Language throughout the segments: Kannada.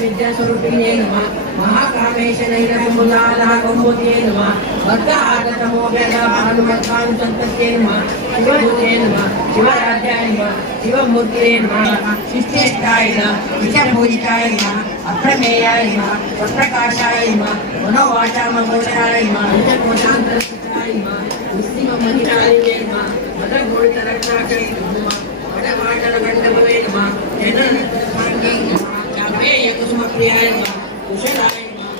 विद्यास्वरूपिणे नमः महाकामेशनैः कुम्भुलालकुम्भुते नमः भक्तागतमोभ्यभानुमत्वानुसन्तत्ये नमः शिवभूते नमः शिवराध्याय नमः शिवमूर्तिये नमः शिष्टेष्टाय नमः विषभूजिताय नमः अप्रमेयाय नमः स्वप्रकाशाय नमः मनोवाचामगोचराय नमः पंचकोशान्तरस्थिताय नमः निस्सिममहिताय नमः मदगोळितरक्षाक्षे नमः वडवाटलगण्डभवे नमः जननस्वाङ्गे नमः कुसुमप्रियाय नमः कुशलाय नमः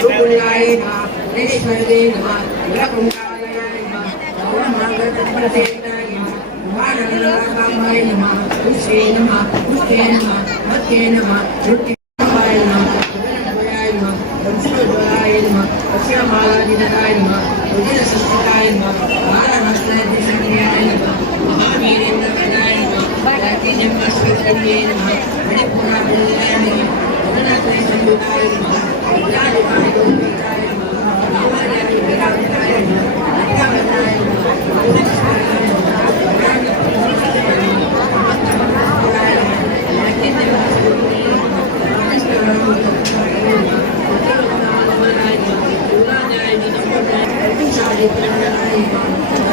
योगुण्याय नमः ऋषीश्वरदे नमः विरपुंगालयाय नमः गौरमार्गतत्परसेनाय नमः महानगरकामाय नमः पुष्ये नमः पुष्ये नमः मत्ये नमः रुट्टिकाय नमः सुगन्धमयाय नमः वंशोज्वलाय नमः अक्षरमालादिनकाय नमः उदिरसंस्कृताय नमः बालहस्तदिशक्रियाय नमः महावीरेन्द्रप्रदाय नमः जन्मस्वरूपिणे नमः मणिपुराय नमः गगनत्रय संयुताय नमः विद्याधिकाय गोपिकाय नमः नामार्याय विराजिताय नमः अत्यावताय नमः पुरुषाय नमः ज्ञानपुरुषाय नमः समस्तभक्ताय नमः लक्ष्मीदेवस्वरूपिणे नमः मानसकरुणाय नमः उत्तरोत्तमाय नमः दुर्गाजाय नमः शालिप्रणयाय नमः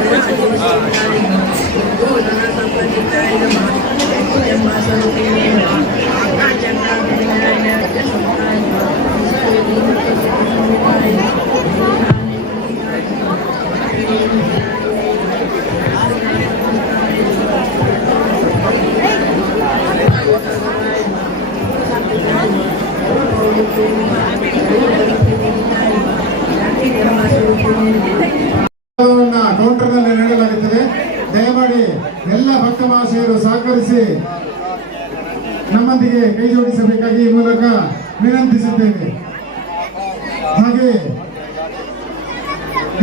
वरराजवंशाय नमः गोधनसम्पन्निताय नमः जन्मस्वरूपिणे नमः आकाशचन्द्राभिनयाय जसुताय नमः सर्वदेवताय नमः ಕೌಂಟರ್ನಲ್ಲಿ ನೀಡಲಾಗುತ್ತದೆ. ದಯಮಾಡಿ ಎಲ್ಲ ಭಕ್ತ ಮಹಾಶಯರು ಸಹಕರಿಸಿ ನಮ್ಮೊಂದಿಗೆ ಕೈ ಜೋಡಿಸಬೇಕಾಗಿ ಈ ಮೂಲಕ ವಿನಂತಿಸುತ್ತೇವೆ. ಹಾಗೆ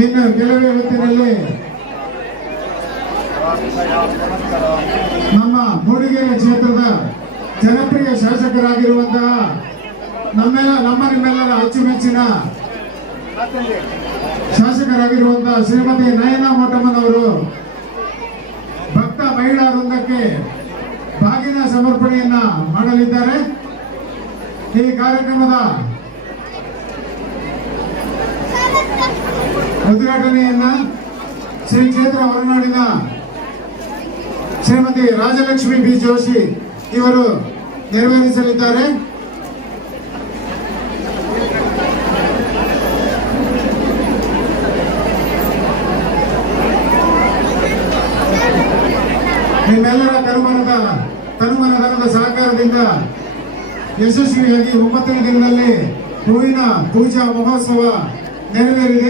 ಇನ್ನು ಕೆಲವೇ ಹೊತ್ತಿನಲ್ಲಿ ನಮ್ಮ ಮೂಡಿಗೆರೆ ಕ್ಷೇತ್ರದ ಜನಪ್ರಿಯ ಶಾಸಕರಾಗಿರುವಂತಹ ನಿಮ್ಮೆಲ್ಲರ ಅಚ್ಚುಮೆಚ್ಚಿನ ಶಾಸಕರಾಗಿರುವಂತಹ ಶ್ರೀಮತಿ ನಯನಾ ಮೋಟಮ್ಮನವರು ಭಕ್ತ ಮಹಿಳಾ ವೃಂದಕ್ಕೆ ಬಾಗಿನ ಸಮರ್ಪಣೆಯನ್ನ ಮಾಡಲಿದ್ದಾರೆ. ಈ ಕಾರ್ಯಕ್ರಮದ ಉದ್ಘಾಟನೆಯನ್ನ ಶ್ರೀ ಕ್ಷೇತ್ರ ಹೊರನಾಡಿನ ಶ್ರೀಮತಿ ರಾಜಲಕ್ಷ್ಮಿ ಬಿ ಜೋಶಿ ಇವರು ನೆರವೇರಿಸಲಿದ್ದಾರೆ. ನಿಮ್ಮೆಲ್ಲರ ತನುಮನದ ಸಹಕಾರದಿಂದ ಯಶಸ್ವಿಯಾಗಿ 9ನೇ ದಿನದಲ್ಲಿ ಹೂವಿನ ಪೂಜಾ ಮಹೋತ್ಸವ ನೆರವೇರಿದೆ.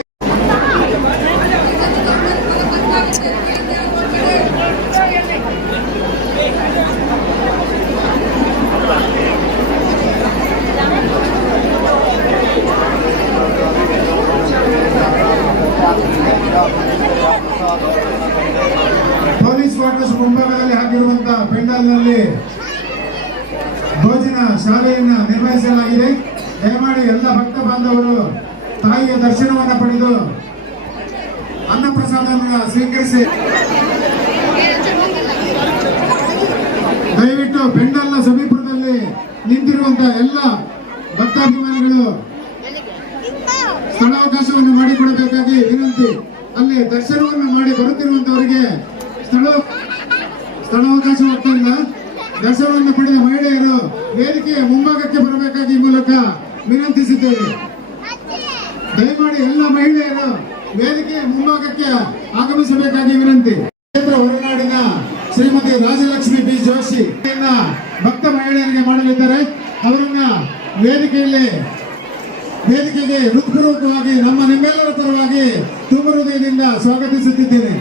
ಪೊಲೀಸ್ ಕ್ವಾರ್ಟರ್ಸ್ ಮುಂಭಾಗದಲ್ಲಿ ಹಾಕಿರುವಂತಹ ಪೆಂಡಾಲ್ನಲ್ಲಿ ಭೋಜನ ಶಾಲೆಯನ್ನ ನಿರ್ವಹಿಸಲಾಗಿದೆ. ದಯಮಾಡಿ ಎಲ್ಲ ಭಕ್ತ ಬಾಂಧವರು ತಾಯಿಯ ದರ್ಶನವನ್ನ ಪಡೆದು ಅನ್ನಪ್ರಸಾದವನ್ನು ಸ್ವೀಕರಿಸಿ. ದಯವಿಟ್ಟು ಪೆಂಡಾಲ್ನ ಸಮೀಪದಲ್ಲಿ ನಿಂತಿರುವಂತಹ ಎಲ್ಲ ಭಕ್ತಾಭಿಮಾನಿಗಳು ಸ್ಥಳಾವಕಾಶವನ್ನು ಮಾಡಿಕೊಡಬೇಕಾಗಿ ವಿನಂತಿ. ಅಲ್ಲಿ ದರ್ಶನವನ್ನು ಮಾಡಿ ಬರುತ್ತಿರುವಂತವರಿಗೆ ಸ್ಥಳಾವಕಾಶ ಹೋಗ್ತಾ ಇಲ್ಲ. ದರ್ಶನವನ್ನು ಪಡೆದ ಮಹಿಳೆಯರು ವೇದಿಕೆಯ ಮುಂಭಾಗಕ್ಕೆ ಬರಬೇಕಾಗಿ ಈ ಮೂಲಕ ವಿನಂತಿಸಿದ್ದೇವೆ. ದಯಮಾಡಿ ಎಲ್ಲ ಮಹಿಳೆಯರು ವೇದಿಕೆಯ ಮುಂಭಾಗಕ್ಕೆ ಆಗಮಿಸಬೇಕಾಗಿ ವಿನಂತಿ. ಕ್ಷೇತ್ರ ಹೊರನಾಡಿನ ಶ್ರೀಮತಿ ರಾಜಲಕ್ಷ್ಮಿ ಬಿ ಜೋಶಿ ಭಕ್ತ ಮಹಿಳೆಯರಿಗೆ ಮಾಡಲಿದ್ದಾರೆ. ಅವರನ್ನ ವೇದಿಕೆಗೆ ಹೃತ್ಪೂರ್ವಕವಾಗಿ ನಿಮ್ಮೆಲ್ಲರ ಪರವಾಗಿ ತುಂಬ ಹೃದಯದಿಂದ ಸ್ವಾಗತಿಸುತ್ತಿದ್ದೇನೆ.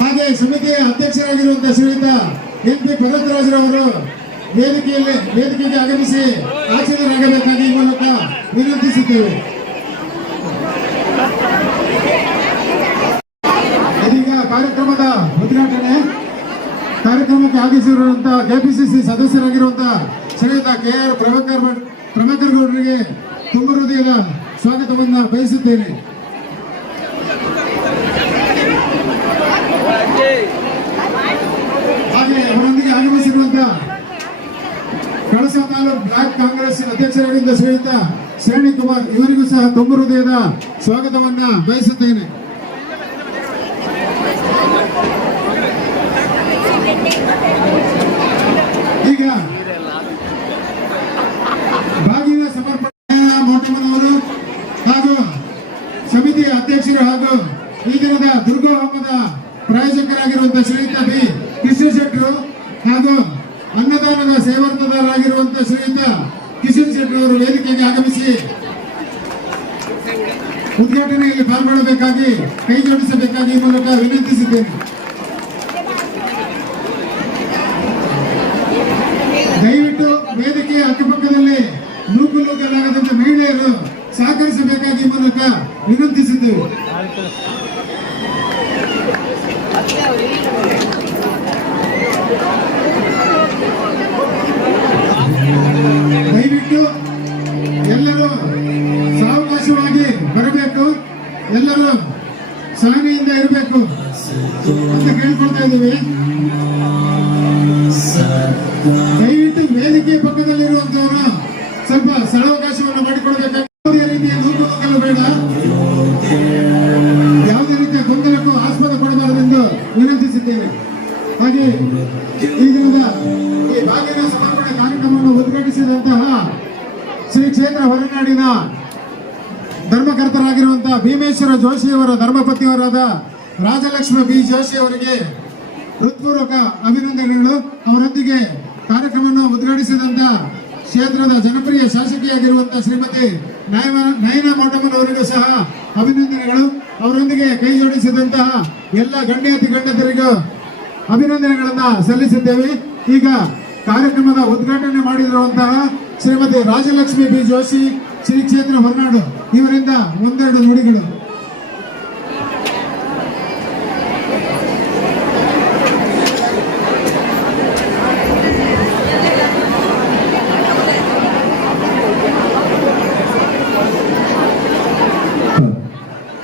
ಹಾಗೆ ಸಮಿತಿಯ ಅಧ್ಯಕ್ಷರಾಗಿರುವಂತಹ ಶ್ರೀಯುತ ಎನ್.ಪಿ. ಭರದ್ರಾಜರವರು ವೇದಿಕೆಗೆ ಆಗಮಿಸಿ ಆಚರಣೆಯಾಗಬೇಕಾಗಿ ಈ ಮೂಲಕ ವಿನಂತಿಸುತ್ತೇವೆ. ಇದೀಗ ಕಾರ್ಯಕ್ರಮಕ್ಕೆ ಆಗಮಿಸಿರುವಂತಹ ಕೆಪಿಸಿಸಿ ಸದಸ್ಯರಾಗಿರುವಂತಹ ಶ್ರೀಯುತ ಕೆ.ಆರ್. ಪ್ರಭಾಕರ್ ಗೌಡರಿಗೆ ತುಂಬ ಹೃದಯದ ಸ್ವಾಗತವನ್ನು ಬಯಸುತ್ತೇನೆ. ಹಾಗೆ ಅವರೊಂದಿಗೆ ಆಗಮಿಸಿರುವಂತಹ ಕಳಸ ತಾಲೂಕು ಬ್ಲಾಕ್ ಕಾಂಗ್ರೆಸ್ ಅಧ್ಯಕ್ಷರಾಗಿದ್ದ ಶ್ರೀಯುತ ಶ್ರೇಣಿ ಕುಮಾರ್ ಇವರಿಗೂ ಸಹ ತುಂಬ ಹೃದಯದ ಸ್ವಾಗತವನ್ನ ಬಯಸುತ್ತೇನೆ. ಈಗ ಬಾಗಿನ ಸಮರ್ಪಣೆ ಮೋಟಮ್ಮನವರು ಹಾಗೂ ಸಮಿತಿಯ ಅಧ್ಯಕ್ಷರು ಹಾಗೂ ಈ ದಿನದ ದುರ್ಗಾ ಹೋಮದ ಪ್ರಾಯೋಜಕರಾಗಿರುವಂತಹ ಶ್ರೀಯುತ ಬಿ ಕೃಷ್ಣ ಶೆಟ್ಟರು ಹಾಗೂ ಅನ್ನದಾನದ ಸೇವಾರ್ಥದಾರರಾಗಿರುವಂತಹ ಶ್ರೀಯುತ ಕಿಶನ್ ಶೆಟ್ಟರು ಅವರು ವೇದಿಕೆಗೆ ಆಗಮಿಸಿ ಉದ್ಘಾಟನೆಯಲ್ಲಿ ಪಾಲ್ಗೊಳ್ಳಬೇಕಾಗಿ ಕೈ ಜೋಡಿಸಬೇಕಾಗಿ ಈ ಮೂಲಕ ವಿನಂತಿಸಿದ್ದೇನೆ. ದಯವಿಟ್ಟು ವೇದಿಕೆಯ ಅಕ್ಕಪಕ್ಕದಲ್ಲಿ ನೂಕಲಾಗದಂತೆ ಮಹಿಳೆಯರು ಸಹಕರಿಸಬೇಕಾಗಿ ಈ ಮೂಲಕ ವಿನಂತಿಸಿದ್ದೇವೆ. ದಯವಿಟ್ಟು ಎಲ್ಲರೂ ಸಾವಕಾಶವಾಗಿ ಬರಬೇಕು, ಎಲ್ಲರೂ ಸಹನೆಯಿಂದ ಇರಬೇಕು ಅಂತ ಕೇಳ್ಕೊಳ್ತಾ ಇದ್ದೀವಿ. ದಯವಿಟ್ಟು ವೇದಿಕೆ ಪಕ್ಕದಲ್ಲಿರುವಂತವರು ಸ್ವಲ್ಪ ಸ್ಥಳಾವಕಾಶವನ್ನು ಮಾಡಿಕೊಡಬೇಕಾಗಿ. ಯಾವುದೇ ರೀತಿಯ ನೂಕಲು ಬೇಡ, ಯಾವುದೇ ರೀತಿಯ ಗೊಂದಲಕ್ಕೂ ಆಸ್ಪದ ಕೊಡಬಾರದೆಂದು ವಿನಂತಿಸಿದ್ದೇವೆ. ಹಾಗೆ ಈ ದಿನದ ಈ ಬಾಗಿನ ಸಮರ್ಪಣೆ ಕಾರ್ಯಕ್ರಮವನ್ನು ಉದ್ಘಾಟಿಸಿದಂತಹ ಶ್ರೀ ಕ್ಷೇತ್ರ ಹೊರನಾಡಿನ ಧರ್ಮಕರ್ತರಾಗಿರುವಂತಹ ಭೀಮೇಶ್ವರ ಜೋಶಿಯವರ ಧರ್ಮಪತಿಯವರಾದ ರಾಜಲಕ್ಷ್ಮಿ ಬಿ ಜೋಶಿ ಅವರಿಗೆ ಹೃತ್ಪೂರ್ವಕ ಅಭಿನಂದನೆಗಳು. ಅವರೊಂದಿಗೆ ಕಾರ್ಯಕ್ರಮವನ್ನು ಉದ್ಘಾಟಿಸಿದಂತಹ ಕ್ಷೇತ್ರದ ಜನಪ್ರಿಯ ಶಾಸಕಿಯಾಗಿರುವಂತಹ ಶ್ರೀಮತಿ ನಯನಾ ಮೋಟಮ್ಮನವರಿಗೂ ಸಹ ಅಭಿನಂದನೆಗಳು. ಅವರೊಂದಿಗೆ ಕೈ ಜೋಡಿಸಿದಂತಹ ಎಲ್ಲ ಗಣ್ಯಾತಿ ಗಣ್ಯತರಿಗೂ ಅಭಿನಂದನೆಗಳನ್ನ ಸಲ್ಲಿಸಿದ್ದೇವೆ. ಈಗ ಕಾರ್ಯಕ್ರಮದ ಉದ್ಘಾಟನೆ ಮಾಡಿರುವಂತಹ ಶ್ರೀಮತಿ ರಾಜಲಕ್ಷ್ಮಿ ಬಿ ಜೋಶಿ ಶ್ರೀ ಕ್ಷೇತ್ರ ಹೊರನಾಡು ಇವರಿಂದ ಒಂದೆರಡು ನುಡಿಗಳು.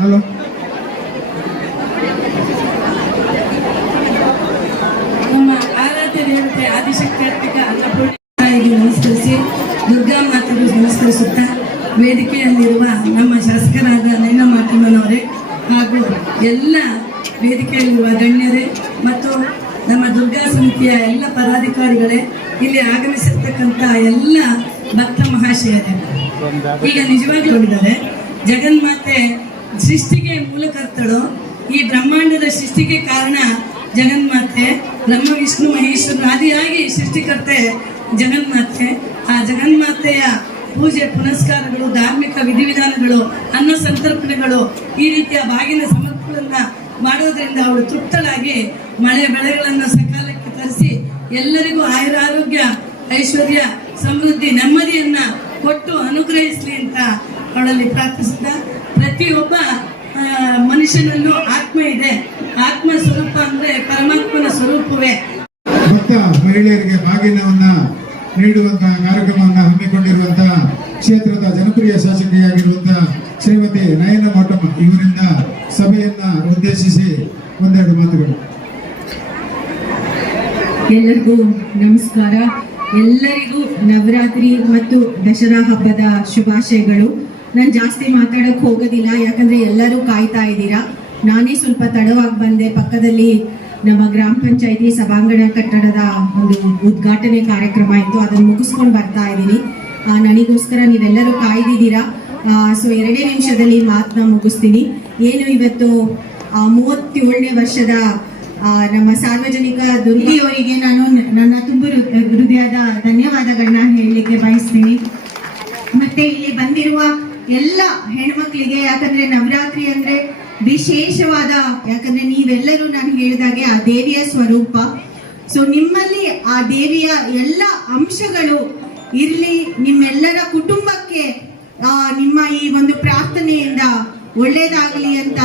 ಹಲೋ. ನಮ್ಮ ಆರಾಧ್ಯ ದೇವತೆ ಆದಿಶಕ್ತಿ ಅನ್ನಪೂರ್ಣೆಗೆ ನಮಸ್ಕರಿಸಿ ದುರ್ಗಾ ಮಾತೆಗೆ ನಮಸ್ಕರಿಸುತ್ತಾ ವೇದಿಕೆಯಲ್ಲಿರುವ ನಮ್ಮ ಶಾಸಕರಾದ ನಯನ ಮಾತಿಮನವರೇ ಹಾಗೂ ಎಲ್ಲ ವೇದಿಕೆಯಲ್ಲಿರುವ ಗಣ್ಯರೇ ಮತ್ತು ನಮ್ಮ ದುರ್ಗಾ ಸಮಿತಿಯ ಎಲ್ಲ ಪದಾಧಿಕಾರಿಗಳೇ, ಇಲ್ಲಿ ಆಗಮಿಸಿರ್ತಕ್ಕಂಥ ಎಲ್ಲ ಭಕ್ತ ಮಹಾಶಯರೇ, ಈಗ ನಿಜವಾಗ್ಲೂ ನೋಡಿದರೆ ಜಗನ್ಮಾತೆ ಸೃಷ್ಟಿಗೆ ಮೂಲಕರ್ತಳು. ಈ ಬ್ರಹ್ಮಾಂಡದ ಸೃಷ್ಟಿಗೆ ಕಾರಣ ಜಗನ್ಮಾತೆ, ಬ್ರಹ್ಮ ವಿಷ್ಣು ಮಹೇಶ್ವರ ಆದಿಯಾಗಿ ಸೃಷ್ಟಿಕರ್ತೆ ಜಗನ್ಮಾತೆ. ಆ ಜಗನ್ಮಾತೆಯ ಪೂಜೆ ಪುನಸ್ಕಾರಗಳು, ಧಾರ್ಮಿಕ ವಿಧಿವಿಧಾನಗಳು, ಅನ್ನ ಸಂತರ್ಪಣೆಗಳು, ಈ ರೀತಿಯ ಬಾಗಿನ ಸಮರ್ಪಣೆಗಳನ್ನ ಮಾಡೋದ್ರಿಂದ ಅವಳು ತೃಪ್ತಳಾಗಿ ಮಳೆ ಬೆಳೆಗಳನ್ನು ಸಕಾಲಕ್ಕೆ ತರಿಸಿ ಎಲ್ಲರಿಗೂ ಆಯುರಾರೋಗ್ಯ, ಐಶ್ವರ್ಯ, ಸಮೃದ್ಧಿ, ನೆಮ್ಮದಿಯನ್ನ ಕೊಟ್ಟು ಅನುಗ್ರಹಿಸಲಿ ಅಂತ ಅವಳಲ್ಲಿ ಪ್ರಾರ್ಥಿಸಿದ. ಪ್ರತಿಯೊಬ್ಬ ಮನುಷ್ಯನಲ್ಲೂ ಆತ್ಮ ಇದೆ. ಆತ್ಮ ಸ್ವರೂಪ ಅಂದ್ರೆ ಪರಮಾತ್ಮನ ಸ್ವರೂಪವೇ. ಭಕ್ತ ಮಹಿಳೆಯರಿಗೆ ಬಾಗಿನವನ್ನ ನೀಡುವಂತಹ ಕಾರ್ಯಕ್ರಮವನ್ನು ಹಮ್ಮಿಕೊಂಡಿರುವಂತಹ ಕ್ಷೇತ್ರದ ಜನಪ್ರಿಯ ಶಾಸಕಿಯಾಗಿರುವಂತಹ ಶ್ರೀಮತಿ ನಯನ ಮೋಟಮ್ಮ ಇವರಿಂದ ಸಭೆಯನ್ನ ಉದ್ದೇಶಿಸಿ ಒಂದೆರಡು ಮಾತುಗಳು. ಎಲ್ಲರಿಗೂ ನಮಸ್ಕಾರ. ಎಲ್ಲರಿಗೂ ನವರಾತ್ರಿ ಮತ್ತು ದಸರಾ ಹಬ್ಬದ ಶುಭಾಶಯಗಳು. ನಾನು ಜಾಸ್ತಿ ಮಾತಾಡಕ್ ಹೋಗೋದಿಲ್ಲ, ಯಾಕಂದ್ರೆ ಎಲ್ಲರೂ ಕಾಯ್ತಾ ಇದ್ದೀರಾ. ನಾನೇ ಸ್ವಲ್ಪ ತಡವಾಗಿ ಬಂದೆ. ಪಕ್ಕದಲ್ಲಿ ನಮ್ಮ ಗ್ರಾಮ ಪಂಚಾಯತಿ ಸಭಾಂಗಣ ಕಟ್ಟಡದ ಒಂದು ಉದ್ಘಾಟನೆ ಕಾರ್ಯಕ್ರಮ ಇತ್ತು, ಅದನ್ನು ಮುಗಿಸ್ಕೊಂಡು ಬರ್ತಾ ಇದ್ದೀನಿ. ನನಗೋಸ್ಕರ ನೀವೆಲ್ಲರೂ ಕಾಯ್ದಿದ್ದೀರಾ. ಸೊ 2 ನಿಮಿಷದಲ್ಲಿ ಮಾತನ್ನ ಮುಗಿಸ್ತೀನಿ. ಏನು ಇವತ್ತು 37ನೇ ವರ್ಷದ ನಮ್ಮ ಸಾರ್ವಜನಿಕ ದುರ್ಗಿಯವರಿಗೆ ನಾನು ನನ್ನ ತುಂಬ ಹೃದಯದ ಧನ್ಯವಾದಗಳನ್ನ ಹೇಳಲಿಕ್ಕೆ ಬಯಸ್ತೀನಿ. ಮತ್ತೆ ಇಲ್ಲಿ ಬಂದಿರುವ ಎಲ್ಲ ಹೆಣ್ಮಕ್ಳಿಗೆ, ಯಾಕಂದ್ರೆ ನವರಾತ್ರಿ ಅಂದ್ರೆ ವಿಶೇಷವಾದ, ಯಾಕಂದ್ರೆ ನೀವೆಲ್ಲರೂ ನಾನು ಹೇಳಿದಾಗೆ ಆ ದೇವಿಯ ಸ್ವರೂಪ. ಸೊ ನಿಮ್ಮಲ್ಲಿ ಆ ದೇವಿಯ ಎಲ್ಲ ಅಂಶಗಳು ಇರ್ಲಿ, ನಿಮ್ಮೆಲ್ಲರ ಕುಟುಂಬಕ್ಕೆ ನಿಮ್ಮ ಈ ಒಂದು ಪ್ರಾರ್ಥನೆಯಿಂದ ಒಳ್ಳೇದಾಗಲಿ ಅಂತ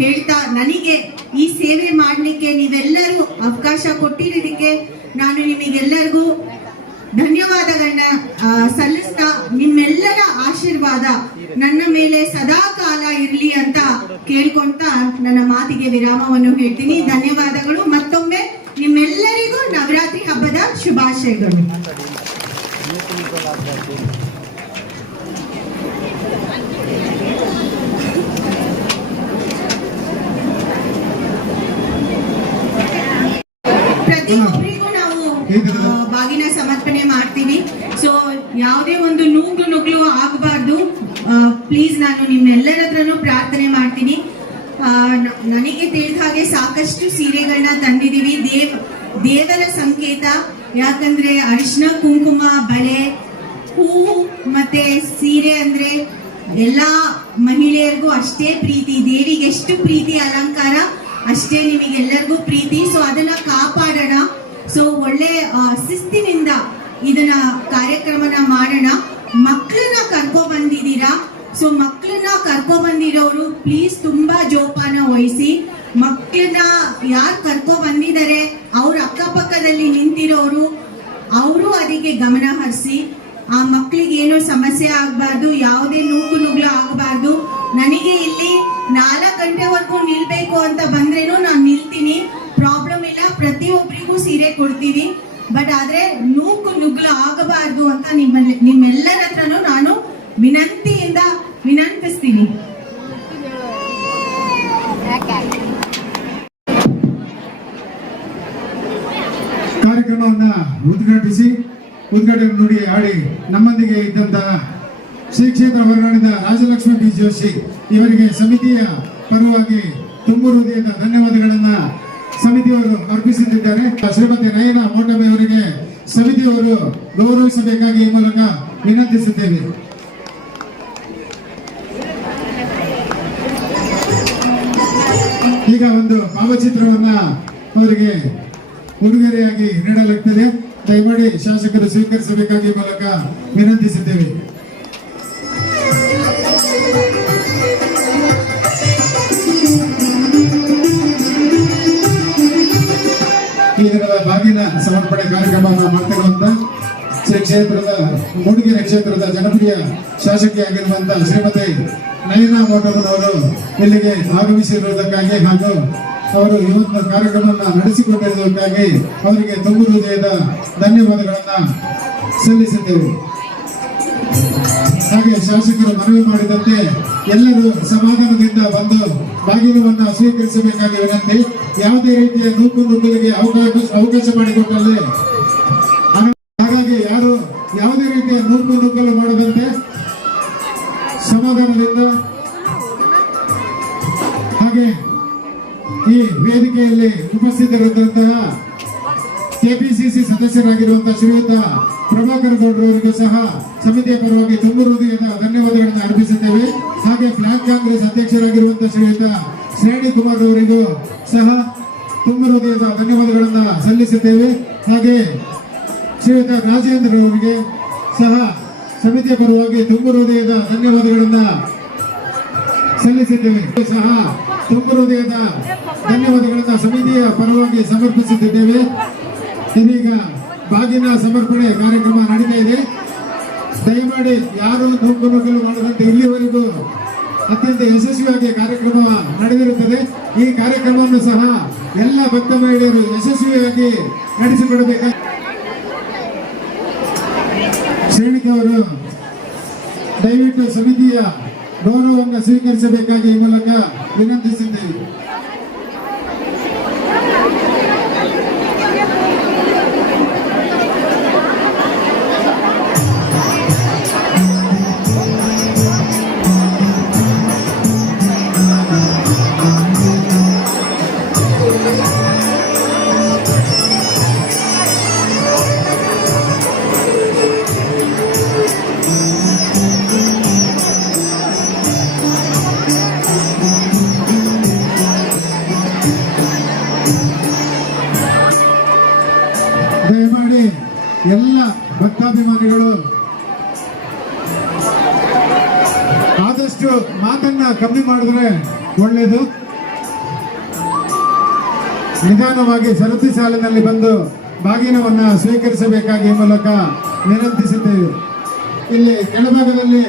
ಹೇಳ್ತಾ, ನನಗೆ ಈ ಸೇವೆ ಮಾಡಲಿಕ್ಕೆ ನೀವೆಲ್ಲರೂ ಅವಕಾಶ ಕೊಟ್ಟಿರೋದಕ್ಕೆ ನಾನು ನಿಮಗೆಲ್ಲರಿಗೂ ಧನ್ಯವಾದಗಳನ್ನ ಸಲ್ಲಿಸ್ತಾ, ನಿಮ್ಮೆಲ್ಲರ ಆಶೀರ್ವಾದ ನನ್ನ ಮೇಲೆ ಸದಾ ಕಾಲ ಇರಲಿ ಅಂತ ಕೇಳ್ಕೊಂತ ನನ್ನ ಮಾತಿಗೆ ವಿರಾಮವನ್ನು ಹೇಳ್ತೀನಿ. ಧನ್ಯವಾದಗಳು. ಮತ್ತೊಮ್ಮೆ ನಿಮ್ಮೆಲ್ಲರಿಗೂ ನವರಾತ್ರಿ ಹಬ್ಬದ ಶುಭಾಶಯಗಳು. ಪ್ರತಿಯೊಬ್ಬರಿಗೂ ನಾವು ಬಾಗಿನ ಸಮರ್ಪಣೆ ಮಾಡ್ತೀವಿ. ಸೊ ಯಾವುದೇ ಒಂದು ನುಗ್ಲು ಆಗಬಾರ್ದು. ಪ್ಲೀಸ್, ನಾನು ನಿಮ್ಮೆಲ್ಲರ ಹತ್ರನೂ ಪ್ರಾರ್ಥನೆ ಮಾಡ್ತೀನಿ. ನನಗೆ ತಿಳಿದ ಹಾಗೆ ಸಾಕಷ್ಟು ಸೀರೆಗಳನ್ನ ತಂದಿದ್ದೀವಿ. ದೇವರ ಸಂಕೇತ, ಯಾಕಂದ್ರೆ ಅರಿಶಿನ ಕುಂಕುಮ, ಬಳೆ, ಹೂವು ಮತ್ತೆ ಸೀರೆ ಅಂದ್ರೆ ಎಲ್ಲಾ ಮಹಿಳೆಯರಿಗೂ ಅಷ್ಟೇ ಪ್ರೀತಿ. ದೇವಿಗೆ ಎಷ್ಟು ಪ್ರೀತಿ ಅಲಂಕಾರ, ಅಷ್ಟೇ ನಿಮಗೆಲ್ಲರಿಗೂ ಪ್ರೀತಿ. ಸೊ ಅದನ್ನ ಕಾಪಾಡೋಣ. ಸೊ ಒಳ್ಳೆ ಶಿಸ್ತಿನಿಂದ ಇದನ್ನ ಕಾರ್ಯಕ್ರಮನ ಮಾಡೋಣ. ಮಕ್ಕಳನ್ನ ಕರ್ಕೊ ಬಂದಿದ್ದೀರಾ. ಸೊ ಮಕ್ಕಳನ್ನ ಕರ್ಕೊ ಬಂದಿರೋರು ಪ್ಲೀಸ್ ತುಂಬಾ ಜೋಪಾನ ವಹಿಸಿ. ಮಕ್ಕಳನ್ನ ಯಾರು ಕರ್ಕೊ ಬಂದಿದ್ದಾರೆ ಅವ್ರ ಅಕ್ಕಪಕ್ಕದಲ್ಲಿ ನಿಂತಿರೋರು ಅವರು ಅದಕ್ಕೆ ಗಮನ ಹರಿಸಿ. ಆ ಮಕ್ಕಳಿಗೆ ಏನೋ ಸಮಸ್ಯೆ ಆಗಬಾರ್ದು, ಯಾವುದೇ ನುಗ್ಲು ಆಗಬಾರ್ದು. ನನಗೆ ಇಲ್ಲಿ 4 ಗಂಟೆವರೆಗೂ ನಿಲ್ಬೇಕು ಅಂತ ಬಂದ್ರೇನು ನಾನು ನಿಲ್ತೀನಿ, ಪ್ರಾಬ್ಲಮ್ ಇಲ್ಲ. ಪ್ರತಿಯೊಬ್ಬರಿಗೂ ಸೀರೆ ಕೊಡ್ತೀವಿ. ಬಟ್ ಆದ್ರೆ ನುಗ್ಲು ಆಗಬಾರ್ದು ಅಂತ ನಿಮ್ಮೆಲ್ಲರ ಹತ್ರನೂ ನಾನು ವಿನಂತಿಯಿಂದ ವಿನಂತಿಸ್ತೀನಿ. ಕಾರ್ಯಕ್ರಮವನ್ನ ಉದ್ಘಾಟನೆ ನುಡಿ ಆಡಿ ನಮ್ಮೊಂದಿಗೆ ಇದ್ದಂತಹ ಶ್ರೀ ಕ್ಷೇತ್ರ ಹೊರನಾಡಿದ ರಾಜಲಕ್ಷ್ಮಿ ಬಿ ಜೋಶಿ ಇವರಿಗೆ ಸಮಿತಿಯ ಪರವಾಗಿ ತುಂಬ ಹೃದಯದ ಧನ್ಯವಾದಗಳನ್ನ ಸಮಿತಿಯವರು ಅರ್ಪಿಸುತ್ತಿದ್ದಾರೆ. ಶ್ರೀಮತಿ ನಯನ ಮೋಟಮ್ಮೆ ಅವರಿಗೆ ಸಮಿತಿಯವರು ಗೌರವಿಸಬೇಕಾಗಿ ಈ ಮೂಲಕ ವಿನಂತಿಸುತ್ತೇವೆ. ಈಗ ಒಂದು ಭಾವಚಿತ್ರವನ್ನ ಅವರಿಗೆ ಉಡುಗೊರೆಯಾಗಿ ನೀಡಲಾಗುತ್ತದೆ. ದಯಮಾಡಿ ಶಾಸಕರು ಸ್ವೀಕರಿಸಬೇಕಾಗಿ ಮೂಲಕ ವಿನಂತಿಸುತ್ತೇವೆ. ಈ ದಿನದ ಬಾಗಿನ ಸಮರ್ಪಣೆ ಕಾರ್ಯಕ್ರಮವನ್ನು ಮಾಡ್ತಿರುವಂತ ಶ್ರೀ ಕ್ಷೇತ್ರದ ಮೂಡಿಗೆರೆ ಕ್ಷೇತ್ರದ ಜನಪ್ರಿಯ ಶಾಸಕಿಯಾಗಿರುವಂತಹ ಶ್ರೀಮತಿ ನಯನ ಮೋಟಮ್ಮನವರು ಇಲ್ಲಿಗೆ ಆಗಮಿಸಿರುವುದಕ್ಕಾಗಿ ಹಾಗೂ ಅವರು ಈ ಒಂದು ಕಾರ್ಯಕ್ರಮವನ್ನು ನಡೆಸಿಕೊಂಡಿರುವುದಕ್ಕಾಗಿ ಅವರಿಗೆ ತುಂಬ ಹೃದಯದ ಧನ್ಯವಾದಗಳನ್ನ ಸಲ್ಲಿಸುತ್ತೇವೆ. ಹಾಗೆ ಶಾಸಕರು ಮನವಿ ಮಾಡಿದಂತೆ ಎಲ್ಲರೂ ಸಮಾಧಾನದಿಂದ ಬಂದು ಬಾಗಿಲುವನ್ನು ಸ್ವೀಕರಿಸಬೇಕಾಗಿ ವಿನಂತಿ. ಯಾವುದೇ ರೀತಿಯ ನೂಕುನುಗ್ಗಲಿಗೆ ಅವಕಾಶ ಮಾಡಿಕೊಟ್ಟಲ್ಲಿ ಹಾಗಾಗಿ ಯಾರು ಯಾವುದೇ ರೀತಿಯ ನೂಕುನುಗ್ಗಲು ಮಾಡದಂತೆ ಸಮಾಧಾನದಿಂದ ಹಾಗೆ ಈ ವೇದಿಕೆಯಲ್ಲಿ ಉಪಸ್ಥಿತರಿದ್ದಂತಹ ಕೆಪಿಸಿಸಿ ಸದಸ್ಯರಾಗಿರುವಂತಹ ಶ್ರೀಯುತ ಪ್ರಭಾಕರ್ ಗೌಡರವರಿಗೂ ಸಹ ಸಮಿತಿಯ ಪರವಾಗಿ ತುಂಬ ಹೃದಯದ ಧನ್ಯವಾದಗಳನ್ನು ಅರ್ಪಿಸುತ್ತೇವೆ. ಹಾಗೆ ಬ್ಲಾಕ್ ಕಾಂಗ್ರೆಸ್ ಅಧ್ಯಕ್ಷರಾಗಿರುವಂತಹ ಶ್ರೀಯುತ ಶ್ರೇಣಿ ಕುಮಾರ್ ಅವರಿಗೂ ಸಹ ತುಂಬ ಹೃದಯದ ಧನ್ಯವಾದಗಳನ್ನು ಸಲ್ಲಿಸುತ್ತೇವೆ. ಹಾಗೆ ಶ್ರೀಯುತ ರಾಜೇಂದ್ರ ಅವರಿಗೆ ಸಹ ಸಮಿತಿಯ ಪರವಾಗಿ ತುಂಬ ಹೃದಯದ ಧನ್ಯವಾದಗಳನ್ನು ಸಲ್ಲಿಸಿದ್ದೇವೆ. ಸಹ ತುಂಬ ಹೃದಯದ ಧನ್ಯವಾದಗಳನ್ನು ಸಮಿತಿಯ ಪರವಾಗಿ ಸಮರ್ಪಿಸುತ್ತಿದ್ದೇವೆ. ಇದೀಗ ಬಾಗಿನ ಸಮರ್ಪಣೆ ಕಾರ್ಯಕ್ರಮ ನಡೀತಾ ಇದೆ. ದಯಮಾಡಿ ಯಾರು ನೂಕುನುಗ್ಗಲು ಮಾಡದಂತೆ ಇಲ್ಲಿವರೆಗೂ ಅತ್ಯಂತ ಯಶಸ್ವಿಯಾಗಿ ಕಾರ್ಯಕ್ರಮ ನಡೆದಿರುತ್ತದೆ. ಈ ಕಾರ್ಯಕ್ರಮವನ್ನು ಸಹ ಎಲ್ಲ ಭಕ್ತ ಮಹಿಳೆಯರು ಯಶಸ್ವಿಯಾಗಿ ನಡೆಸಿಕೊಡಬೇಕು. ಶ್ರೇಣಿಕವರು ದಯವಿಟ್ಟು ಸಮಿತಿಯ ಗೌರವವನ್ನು ಸ್ವೀಕರಿಸಬೇಕಾಗಿ ಈ ಮೂಲಕ ವಿನಂತಿಸಿದ್ದೇವೆ. ದಯಮಾಡಿ ಎಲ್ಲ ಭಕ್ತಾಭಿಮಾನಿಗಳು ಆದಷ್ಟು ಮಾತನ್ನ ಕಮ್ಮಿ ಮಾಡಿದ್ರೆ ಒಳ್ಳೆಯದು. ನಿಧಾನವಾಗಿ ಸರತಿ ಸಾಲಿನಲ್ಲಿ ಬಂದು ಬಾಗಿನವನ್ನ ಸ್ವೀಕರಿಸಬೇಕಾಗಿ ಈ ಮೂಲಕ ವಿನಂತಿಸುತ್ತೇವೆ. ಇಲ್ಲಿ ಕೆಳಭಾಗದಲ್ಲಿ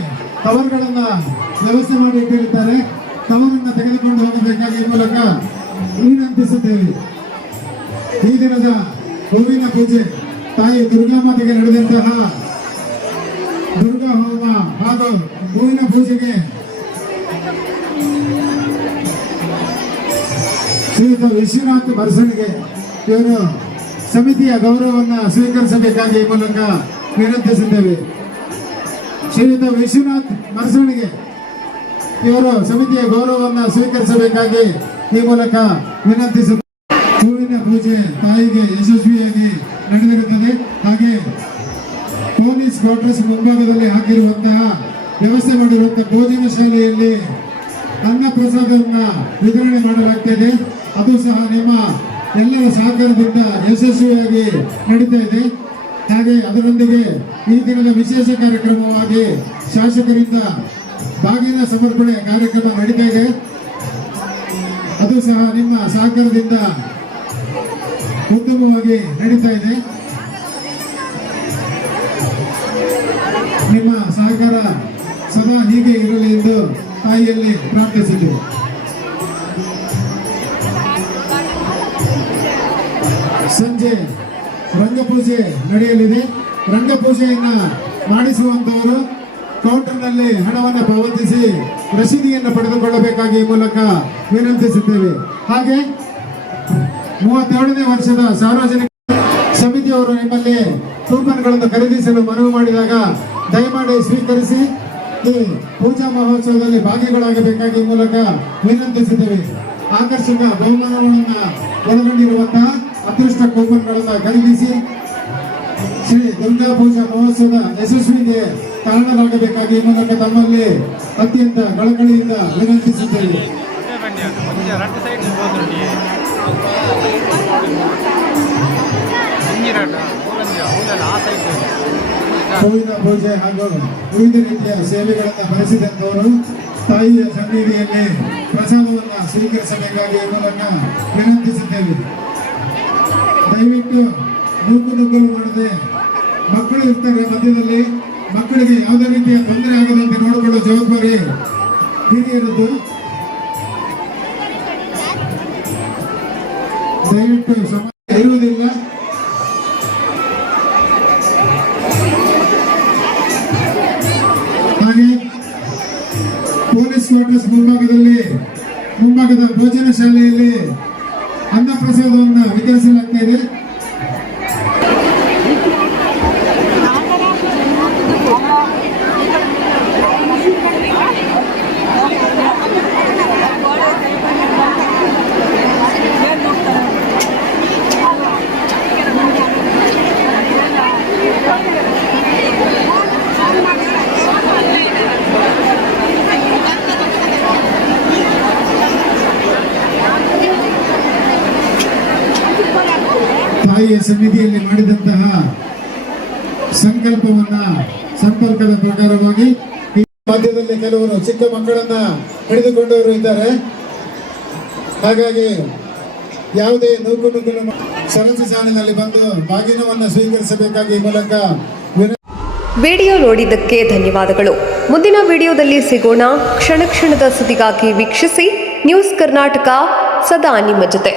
ಕವರ್ಗಳನ್ನ ವ್ಯವಸ್ಥೆ ಮಾಡಿ ಇಟ್ಟಿರುತ್ತಾರೆ. ಕವರನ್ನ ತೆಗೆದುಕೊಂಡು ಹೋಗಬೇಕಾಗಿ ಈ ಮೂಲಕ ವಿನಂತಿಸುತ್ತೇವೆ. ಈ ದಿನದ ಹೂವಿನ ಪೂಜೆ ತಾಯಿ ದುರ್ಗಾಮಾತೆಗೆ ನಡೆದಂತಹ ದುರ್ಗಾ ಹೋಮ ಹಾಗೂ ಹೂವಿನ ಪೂಜೆಗೆ ಶ್ರೀಯುತ ವಿಶ್ವನಾಥ್ ಮರಸಣಿಗೆ ಇವರು ಸಮಿತಿಯ ಗೌರವವನ್ನು ಸ್ವೀಕರಿಸಬೇಕಾಗಿ ಈ ಮೂಲಕ ವಿನಂತಿಸಿದ್ದೇವೆ. ಶ್ರೀಯುತ ವಿಶ್ವನಾಥ್ ಮರಸಣಿಗೆ ಇವರು ಸಮಿತಿಯ ಗೌರವವನ್ನು ಸ್ವೀಕರಿಸಬೇಕಾಗಿ ಈ ಮೂಲಕ ವಿನಂತಿಸುತ್ತೇವೆ. ಹೂವಿನ ಪೂಜೆ ತಾಯಿಗೆ ಯಶಸ್ವಿಯಾಗಿ ನಡೆದಿರುತ್ತದೆ. ಹಾಗೆ ಪೊಲೀಸ್ ಕ್ವಾರ್ಟರ್ಸ್ ಮುಂಭಾಗದಲ್ಲಿ ಹಾಕಿರುವಂತಹ ವ್ಯವಸ್ಥೆ ಮಾಡಿರುವಂತಹ ಭೋಜನ ಶಾಲೆಯಲ್ಲಿ ಅನ್ನ ಪ್ರಸಾದವನ್ನ ವಿತರಣೆ ಮಾಡಲಾಗ್ತಿದೆ. ಅದು ಸಹ ನಿಮ್ಮ ಎಲ್ಲರ ಸಹಕಾರದಿಂದ ಯಶಸ್ವಿಯಾಗಿ ನಡೀತಾ ಇದೆ. ಹಾಗೆ ಅದರೊಂದಿಗೆ ಈ ದಿನದ ವಿಶೇಷ ಕಾರ್ಯಕ್ರಮವಾಗಿ ಶಾಸಕರಿಂದ ಬಾಗಿನ ಸಮರ್ಪಣೆ ಕಾರ್ಯಕ್ರಮ ನಡೀತಾ ಇದೆ. ಅದು ಸಹ ನಿಮ್ಮ ಸಹಕಾರದಿಂದ ಉತ್ತಮವಾಗಿ ನಡೀತಾ ಇದೆ. ನಿಮ್ಮ ಸಹಕಾರ ಸದಾ ಹೀಗೆ ಇರಲಿ ಎಂದು ತಾಯಿಯಲ್ಲಿ ಪ್ರಾರ್ಥಿಸಿದ್ದೇವೆ. ಸಂಜೆ ರಂಗಪೂಜೆ ನಡೆಯಲಿದೆ. ರಂಗಪೂಜೆಯನ್ನ ಮಾಡಿಸುವಂತವರು ಕೌಂಟರ್ನಲ್ಲಿ ಹಣವನ್ನು ಪಾವತಿಸಿ ರಸೀದಿಯನ್ನು ಪಡೆದುಕೊಳ್ಳಬೇಕಾಗಿ ಈ ಮೂಲಕ ವಿನಂತಿಸುತ್ತೇವೆ. ಹಾಗೆ 32ನೇ ವರ್ಷದ ಸಾರ್ವಜನಿಕ ಸಮಿತಿಯವರು ನಿಮ್ಮಲ್ಲಿ ಕೂಪನ್ಗಳನ್ನು ಖರೀದಿಸಲು ಮನವಿ ಮಾಡಿದಾಗ ದಯಮಾಡಿ ಸ್ವೀಕರಿಸಿ ಈ ಪೂಜಾ ಮಹೋತ್ಸವದಲ್ಲಿ ಭಾಗಿಗಳಾಗಬೇಕಾಗಿ ಈ ಮೂಲಕ ವಿನಂತಿಸುತ್ತೇವೆ. ಆಕರ್ಷಕ ಬಹುಮಾನಗಳನ್ನು ಒಳಗೊಂಡಿರುವಂತಹ ಅದೃಷ್ಟ ಕೂಪನ್ಗಳನ್ನು ಖರೀದಿಸಿ ಶ್ರೀ ದುರ್ಗಾ ಪೂಜಾ ಮಹೋತ್ಸವದ ಯಶಸ್ವಿಗೆ ಕಾರಣರಾಗಬೇಕಾಗಿ ಈ ಮೂಲಕ ತಮ್ಮಲ್ಲಿ ಅತ್ಯಂತ ಕಳಕಳಿಯಿಂದ ವಿನಂತಿಸುತ್ತೇವೆ. ಹೂವಿನ ಪೂಜೆ ಹಾಗೂ ವಿವಿಧ ರೀತಿಯ ಸೇವೆಗಳನ್ನು ಬಳಸಿದಂತವರು ತಾಯಿಯ ಸನ್ನಿಧಿಯಲ್ಲಿ ಪ್ರಸಾದವನ್ನು ಸ್ವೀಕರಿಸಬೇಕಾಗಿ ಈ ಮೂಲಕ ವಿನಂತಿಸುತ್ತೇವೆ. ದಯವಿಟ್ಟು ನೂಕುನುಗ್ಗಲು ಮಾಡದೆ ಮಕ್ಕಳು ಇರ್ತಾರೆ ಮಧ್ಯದಲ್ಲಿ, ಮಕ್ಕಳಿಗೆ ಯಾವುದೇ ರೀತಿಯ ತೊಂದರೆ ಆಗದಂತೆ ನೋಡಿಕೊಳ್ಳುವ ಜವಾಬ್ದಾರಿ ಹಿರಿಯರದ್ದು. ದಯವಿಟ್ಟು ಸಮಯ ಇರುವುದಿಲ್ಲ. ಹಾಗೆ ಕ್ವಾರ್ಟರ್ಸ್ ಮುಂಭಾಗದ ಭೋಜನ ಶಾಲೆಯಲ್ಲಿ ಅನ್ನಪ್ರಸಾದವನ್ನು ವಿತರಿಸಲಾಗ್ತಾ ಇದೆ. ತಾಯಿಯ ಸನ್ನಿಧಿಯಲ್ಲಿ ಮಾಡಿದಂತಹ ಸಂಪರ್ಕದ ಪ್ರಕಾರವಾಗಿ ಈ ಮಧ್ಯದಲ್ಲಿ ಕೆಲವರು ಚಿಕ್ಕ ಮಕ್ಕಳನ್ನ ಹಿಡಿದುಕೊಂಡವರು ಇದ್ದಾರೆ. ಹಾಗಾಗಿ ಯಾವುದೇ ನೂಕುನುಗ್ಗಲು ಸರತಿ ಸಾಲಿನಲ್ಲಿ ಬಂದು ಬಾಗಿನವನ್ನು ಸ್ವೀಕರಿಸಬೇಕಾಗಿ ಈ ಮೂಲಕ ವಿಡಿಯೋ ನೋಡಿದ್ದಕ್ಕೆ ಧನ್ಯವಾದಗಳು. ಮುಂದಿನ ವಿಡಿಯೋದಲ್ಲಿ ಸಿಗೋಣ. ಕ್ಷಣ ಕ್ಷಣದ ಸುದ್ದಿಗಾಗಿ ವೀಕ್ಷಿಸಿ ನ್ಯೂಸ್ ಕರ್ನಾಟಕ, ಸದಾ ನಿಮ್ಮ ಜೊತೆ.